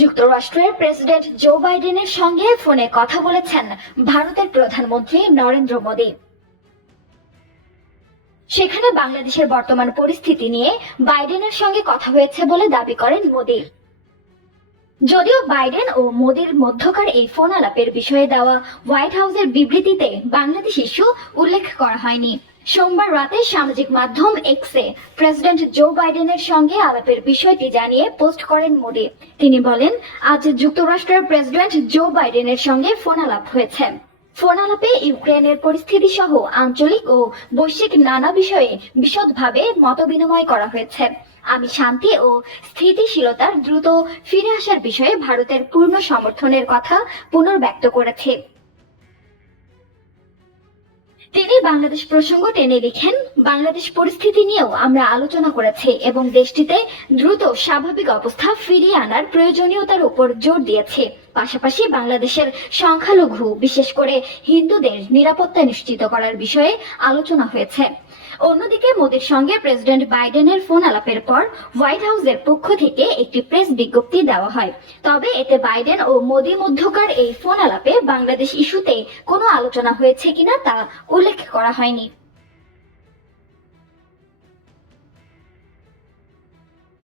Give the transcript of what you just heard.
যুক্তরাষ্ট্রের president Joe বাইডেনের সঙ্গে ফোনে কথা বলেছেন ভারতের প্রধানমন্ত্রী নরেন্দ্র মোদী। সেখানে বাংলাদেশের বর্তমান পরিস্থিতি নিয়ে বাইডেনের সঙ্গে কথা হয়েছে বলে দাবি করেন মোদী। যদিও বাইডেন ও মোদীর মধ্যকার এই ফোন আলাপের বিষয়ে দেওয়া হোয়াইট হাউসের বিবৃতিতে বাংলাদেশ ইস্যু উল্লেখ করা হয়নি। সোমবার রাতে সামাজিক মাধ্যম এক্সে প্রেসিডেন্ট জো বাইডেনের সঙ্গে আলাপের বিষয়টি জানিয়ে পোস্ট করেন মোদী। তিনি বলেন, আজ যুক্তরাষ্ট্রের প্রেসিডেন্ট জো বাইডেনের সঙ্গে ফোন আলাপ হয়েছে। ফোন আলাপে ইউক্রেনের পরিস্থিতি সহ আঞ্চলিক ও বৈশ্বিক নানা বিষয়ে বিশদভাবে মতবিনিময় করা হয়েছে। আমি শান্তি ও স্থিতিশীলতার দ্রুত ফিরে আসার বিষয়ে ভারতের পূর্ণ সমর্থনের কথা পুনর্ব্যক্ত করেছি। তিনি বাংলাদেশ প্রসঙ্গ টেনে লিখেন, বাংলাদেশ পরিস্থিতি নিয়েও আমরা আলোচনা করেছি এবং দেশটিতে দ্রুত স্বাভাবিক অবস্থা ফিরিয়ে আনার প্রয়োজনীয়তার উপর জোর দিয়েছি। পাশাপাশি বাংলাদেশের সংখ্যালঘু বিশেষ করে হিন্দুদের নিরাপত্তা নিশ্চিত করার বিষয়ে আলোচনা হয়েছে। অন্যদিকে মোদীর সঙ্গে প্রেসিডেন্ট বাইডেনের ফোন আলাপের পর হোয়াইট হাউসের পক্ষ থেকে একটি প্রেস বিজ্ঞপ্তি দেওয়া হয়। তবে এতে বাইডেন ও মোদী মধ্যকার এই ফোন আলাপে বাংলাদেশ ইস্যুতে কোনো আলোচনা হয়েছে কিনা তা উল্লেখ করা হয়নি।